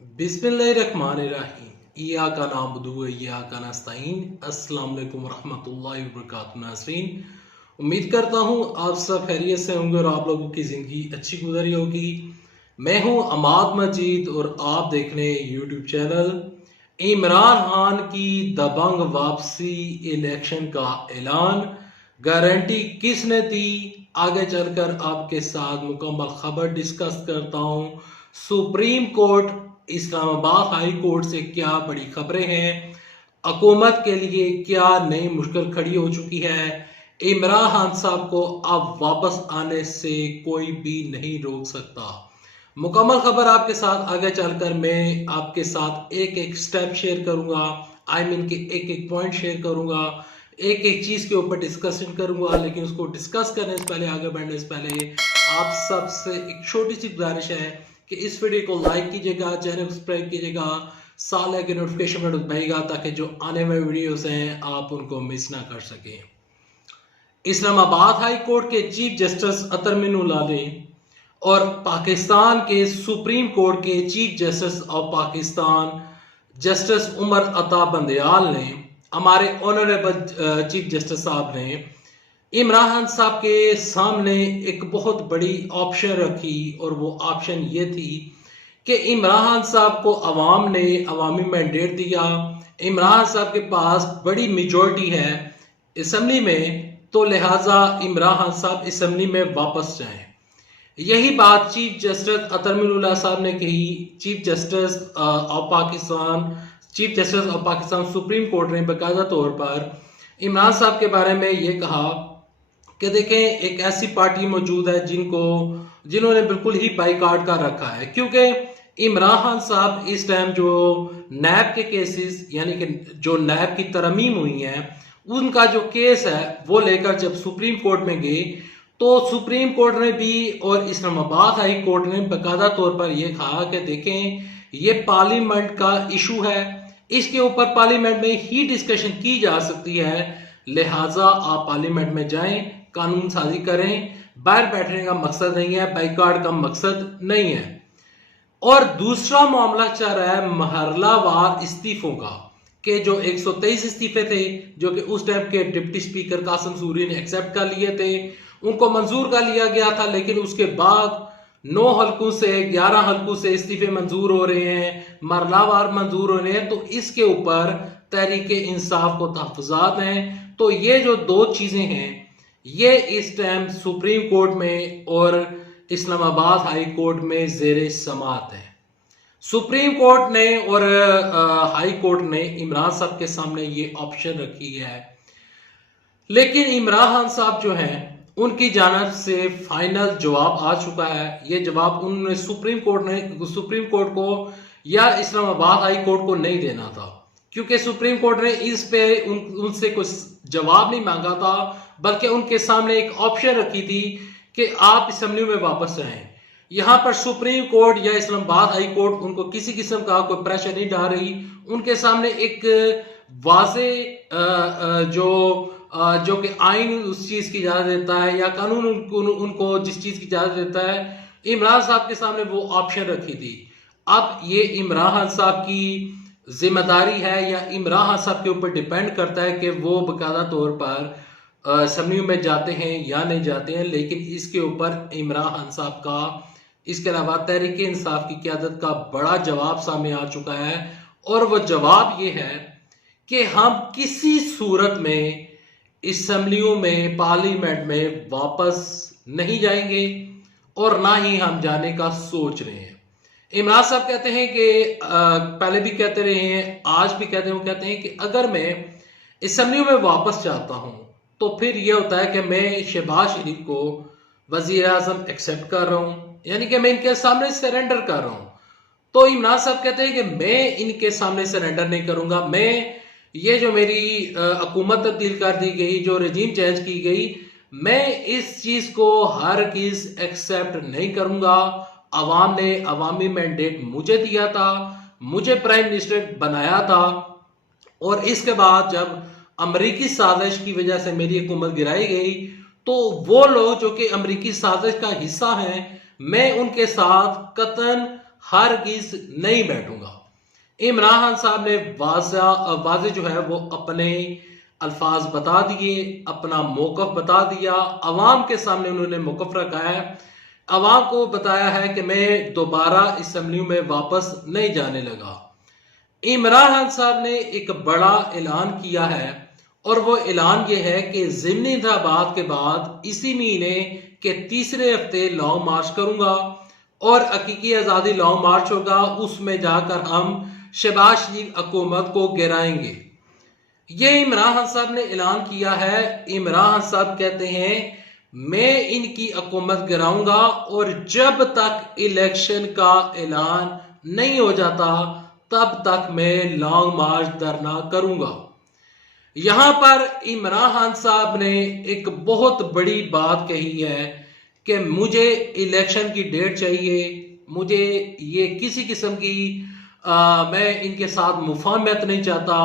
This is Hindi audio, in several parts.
बिस्मिल्लाहिर्रहमानिर्रहीम। इय्याका नअबुदु व इय्याका नस्तईन। अस्सलाम वालेकुम रहमतुल्लाहि व बरकातुहू। नाज़रीन, उम्मीद करता हूँ आप सब खैरियत से होंगे और आप लोगों की ज़िंदगी अच्छी गुजरी होगी। मैं हूँ अमाद मजीद और आप देख रहे हैं यूट्यूब चैनल। इमरान खान की दबंग वापसी, इलेक्शन का ऐलान, गारंटी किसने दी, आगे चलकर आपके साथ मुकम्मल खबर डिस्कस करता हूँ। Supreme court, Islamabad high court से क्या बड़ी खबरें हैं, हुकूमत के लिए क्या नई मुश्किल खड़ी हो चुकी है, इमरान खान साहब को अब वापस आने से कोई भी नहीं रोक सकता। मुकम्मल खबर आपके साथ आगे चलकर मैं आपके साथ एक एक स्टेप शेयर करूंगा, आई मीन के एक एक पॉइंट शेयर करूंगा, एक एक चीज के ऊपर डिस्कशन करूंगा। लेकिन उसको डिस्कस करने से पहले, आगे बढ़ने से पहले आप सबसे एक छोटी सी गुजारिश है कि इस वीडियो को लाइक कीजिएगा, चैनल को सब्सक्राइब कीजिएगा, साल के नोटिफिकेशन बटन दबाइएगा ताकि जो आने वाले वीडियोस हैं आप उनको मिस ना कर सकें। इस्लामाबाद हाई कोर्ट के चीफ जस्टिस अतर मिनूल्लाह ने और पाकिस्तान के सुप्रीम कोर्ट के chief justice of Pakistan justice Umar Ata Bandial ने, हमारे ऑनरेबल चीफ जस्टिस साहब ने इमरान खान साहब के सामने एक बहुत बड़ी ऑप्शन रखी और वो ऑप्शन ये थी कि इमरान खान साहब को अवाम ने अवामी मैंडेट दिया। इमरान साहब के पास बड़ी मेजॉरिटी है असम्बली में, तो लिहाजा इमरान खान साहब असम्बली में वापस जाएं। यही बात चीफ जस्टिस अतर मिनूल्लाह साहब ने कही। Chief justice of Pakistan supreme court ने बाकायदा तौर पर इमरान साहब के बारे में ये कहा कि देखें, एक ऐसी पार्टी मौजूद है जिन्होंने बिल्कुल ही बाइकाट कर रखा है, क्योंकि इमरान खान साहब इस टाइम जो नैब के केसेस, यानी कि जो नैब की तरमीम हुई हैं, उनका जो केस है वो लेकर जब सुप्रीम कोर्ट में गए तो सुप्रीम कोर्ट ने भी और इस्लामाबाद हाई कोर्ट ने बाकायदा तौर पर यह कहा कि देखें, ये पार्लियामेंट का इशू है, इसके ऊपर पार्लियामेंट में ही डिस्कशन की जा सकती है, लिहाजा आप पार्लियामेंट में जाएं, कानून साजी करें। बाहर बैठने का मकसद नहीं है, बाइकाट का मकसद नहीं है। और दूसरा मामला चल रहा है महरलावार इस्तीफों का, कि जो 123 इस्तीफे थे जो कि उस टाइम के डिप्टी स्पीकर कासिम सूरी ने एक्सेप्ट कर लिए थे, उनको मंजूर कर लिया गया था, लेकिन उसके बाद 9 हल्कों से 11 हल्कों से इस्तीफे मंजूर हो रहे हैं, मरलावार मंजूर हो रहे हैं। तो इसके ऊपर तहरीक इंसाफ को तहफ़्फ़ुज़ात हैं। तो ये जो दो चीजें हैं, ये इस टाइम सुप्रीम कोर्ट में और इस्लामाबाद हाई कोर्ट में ज़ेरे समाअत है। सुप्रीम कोर्ट ने और हाई कोर्ट ने इमरान साहब के सामने ये ऑप्शन रखी है, लेकिन इमरान खान साहब जो हैं उनकी जानिब से फाइनल जवाब आ चुका है। ये जवाब उन्होंने सुप्रीम कोर्ट को या इस्लामाबाद हाई कोर्ट को नहीं देना था, क्योंकि सुप्रीम कोर्ट ने इस पे उनसे कुछ जवाब नहीं मांगा था, बल्कि उनके सामने एक ऑप्शन रखी थी कि आप असेंबली में वापस आएं। यहाँ पर सुप्रीम कोर्ट या इस्लामाबाद हाई कोर्ट उनको किसी किस्म का कोई प्रेशर नहीं डाल रही। उनके सामने एक वाजे जो कि आइन उस चीज की इजाजत देता है या कानून उनको जिस चीज की इजाजत देता है, इमरान साहब के सामने वो ऑप्शन रखी थी। अब ये इमरान खान साहब की जिम्मेदारी है या इमरान खान साहब के ऊपर डिपेंड करता है कि वो बाकायदा तौर पर असेंबली में जाते हैं या नहीं जाते हैं। लेकिन इसके ऊपर इमरान खान साहब का, इसके अलावा तहरीक इंसाफ की क़यादत का बड़ा जवाब सामने आ चुका है, और वो जवाब ये है कि हम किसी सूरत में असेंबलियों में, पार्लियामेंट में वापस नहीं जाएंगे और ना ही हम जाने का सोच रहे हैं। इमरान साहब कहते हैं कि पहले भी कहते रहे हैं, आज भी कहते हैं, वो कहते हैं कि अगर मैं असेंबलियों में वापस जाता हूं तो फिर यह होता है कि मैं शहबाज शरीफ को वजीर आजम एक्सेप्ट कर रहा हूं, यानी कि मैं इनके सामने सरेंडर कर रहा हूं। तो इमरान साहब कहते हैं कि मैं इनके सामने सरेंडर नहीं करूंगा, मैं ये जो मेरी हुकूमत तब्दील कर दी गई, जो रजीम चेंज की गई, मैं इस चीज को हरगिज एक्सेप्ट नहीं करूंगा। अवाम ने अवामी मैंडेट मुझे दिया था, मुझे प्राइम मिनिस्टर बनाया था, और इसके बाद जब अमरीकी साजिश की वजह से मेरी हुकूमत गिराई गई, तो वो लोग जो कि अमरीकी साजिश का हिस्सा हैं, मैं उनके साथ कतन हरगिज नहीं बैठूंगा। इमरान खान साहब ने वाज़े जो है वो अपने अल्फाज बता दिए, अपना मौक़िफ़ बता दिया, अवाम के सामने उन्होंने मौक़िफ़ रखा है, अवाम को बताया है कि मैं दोबारा असेंबली में वापस नहीं जाने लगा। इमरान खान साहब ने एक बड़ा ऐलान किया है और वो ऐलान ये है कि ज़िमनी इंतखाबात के बाद इसी महीने के तीसरे हफ्ते लॉन्ग मार्च करूंगा और हकीकी आज़ादी लॉन्ग मार्च होगा, उसमें जाकर हम शहबाज शरीफ हुकूमत को गिराएंगे। ये इमरान खान साहब ने ऐलान किया है। इमरान खान साहब कहते हैं मैं इनकी हुकूमत गिराऊंगा और जब तक इलेक्शन का ऐलान नहीं हो जाता तब तक मैं लॉन्ग मार्च धरना करूंगा। यहां पर इमरान खान साहब ने एक बहुत बड़ी बात कही है कि मुझे इलेक्शन की डेट चाहिए, मुझे ये किसी किस्म की मैं इनके साथ मुफाहमत नहीं चाहता,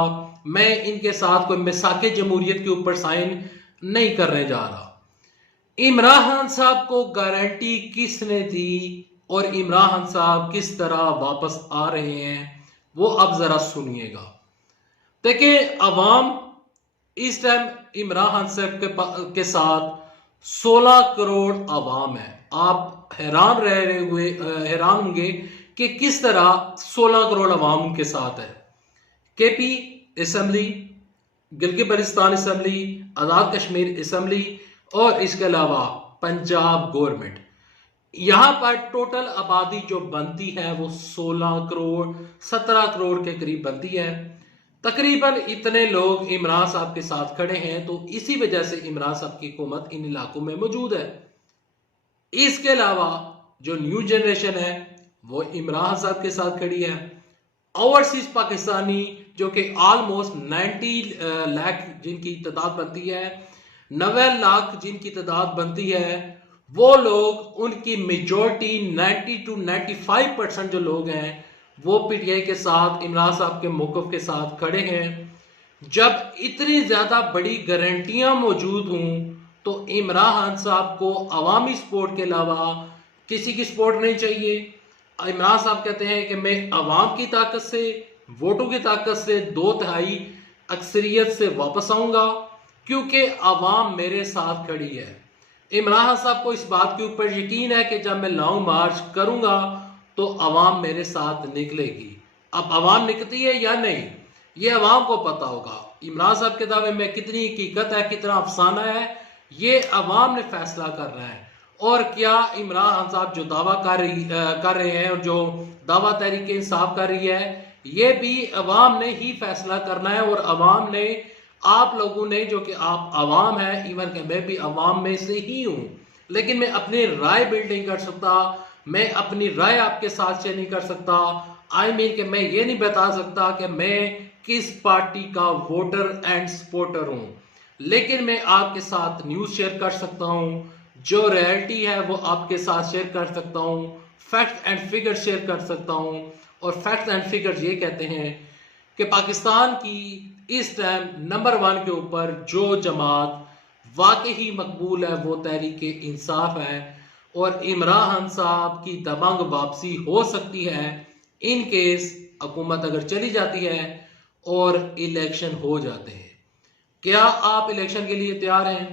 मैं इनके साथ कोई मिसाके जमहूरियत के ऊपर साइन नहीं करने जा रहा। इमरान खान साहब को गारंटी किसने दी और इमरान खान साहब किस तरह वापस आ रहे हैं वो अब जरा सुनिएगा। देखिए, अवाम इस टाइम इमरान खान साहब के साथ 16 करोड़ अवाम है। आप हैरान होंगे कि किस तरह 16 करोड़ अवाम उनके साथ है। KP assembly, Gilgit Baltistan assembly, Azad Kashmir assembly और इसके अलावा पंजाब गवर्नमेंट, यहां पर टोटल आबादी जो बनती है वो 16 करोड़ 17 करोड़ के करीब बनती है। तकरीबन इतने लोग इमरान साहब के साथ खड़े हैं, तो इसी वजह से इमरान साहब की हुकूमत इन इलाकों में मौजूद है। इसके अलावा जो न्यू जनरेशन है वो इमरान साहब के साथ खड़ी है। ओवरसीज पाकिस्तानी जो कि ऑलमोस्ट 90 लाख जिनकी तादाद बनती है, 90 लाख जिनकी तादाद बनती है, वो लोग, उनकी मेजॉरिटी 90 to 95% जो लोग हैं वो पीटीआई के साथ, इमरान साहब के मौक़िफ़ के साथ खड़े हैं। जब इतनी ज्यादा बड़ी गारंटियां मौजूद हों तो इमरान खान साहब को अवामी सपोर्ट के अलावा किसी की सपोर्ट नहीं चाहिए। इमरान साहब कहते हैं कि मैं अवाम की ताकत से, वोटों की ताकत से 2/3 अक्सरियत से वापस आऊंगा क्योंकि अवाम मेरे साथ खड़ी है। इमरान खान साहब को इस बात के ऊपर यकीन है कि जब मैं लॉन्ग मार्च करूंगा तो अवाम मेरे साथ निकलेगी। अब अवाम निकलती है या नहीं ये अवाम को पता होगा। इमरान साहब के दावे में कितनी हकीकत है, कितना अफसाना है, ये अवाम ने फैसला करना है। और क्या इमरान खान साहब जो दावा कर रहे हैं और जो दावा तहरीक इंसाफ कर रही है, ये भी अवाम ने ही फैसला करना है। और अवाम ने, आप लोगों ने, जो कि आप अवाम है, इवन कि मैं भी अवाम में से ही हूं, लेकिन मैं अपनी राय बिल्ड नहीं कर सकता, मैं अपनी राय आपके साथ शेयर नहीं कर सकता। आई मीन कि मैं ये नहीं बता सकता कि मैं किस पार्टी का वोटर एंड सपोर्टर हूं, लेकिन मैं आपके साथ न्यूज़ शेयर कर सकता हूं, जो रियलिटी है वो आपके साथ शेयर कर सकता हूं, फैक्ट एंड फिगर शेयर कर सकता हूं। और फैक्ट एंड फिगर ये कहते हैं कि पाकिस्तान की इस टाइम नंबर 1 के ऊपर जो जमात वाकई ही मकबूल है वो तहरीक इंसाफ है। और इमरान खान साहब की दबंग वापसी हो सकती है इन केस हुकूमत अगर चली जाती है और इलेक्शन हो जाते हैं। क्या आप इलेक्शन के लिए तैयार हैं?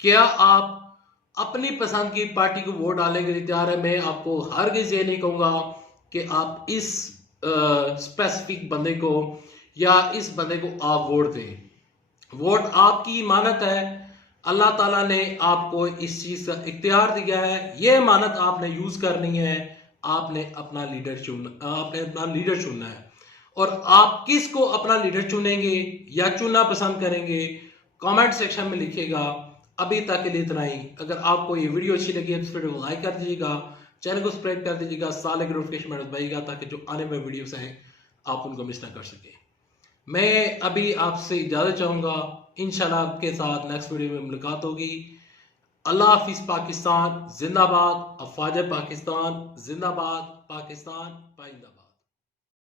क्या आप अपनी पसंद की पार्टी को वोट डालने के लिए तैयार है? मैं आपको हरगिज़ ये नहीं कहूँगा कि आप इस स्पेसिफिक बंदे को या इस बंदे को आप वोट दें। वोट आपकी इमानत है, अल्लाह ताला ने आपको इस चीज का इख्तियार दिया है, ये अमानत आपने यूज करनी है। आपने अपना लीडर चुनना है। और आप किसको अपना लीडर चुनेंगे या चुनना पसंद करेंगे, कमेंट सेक्शन में लिखिएगा। अभी तक के लिए इतना ही। अगर आपको ये वीडियो अच्छी लगी है तो वीडियो को लाइक कर दीजिएगा, चैनल को सब्सक्राइब कर दीजिएगा, साल के नोटिफिकेशन बटन दबाइएगा ताकि जो आने वाले वीडियोस हैं आप उनको मिस ना कर सके। मैं अभी आपसे इजाजत चाहूंगा, इंशाल्लाह आपके साथ नेक्स्ट वीडियो में मुलाकात होगी। अल्लाह हाफिज। पाकिस्तान जिंदाबाद, अफवाज पाकिस्तान जिंदाबाद, पाकिस्तान पाइंदाबाद।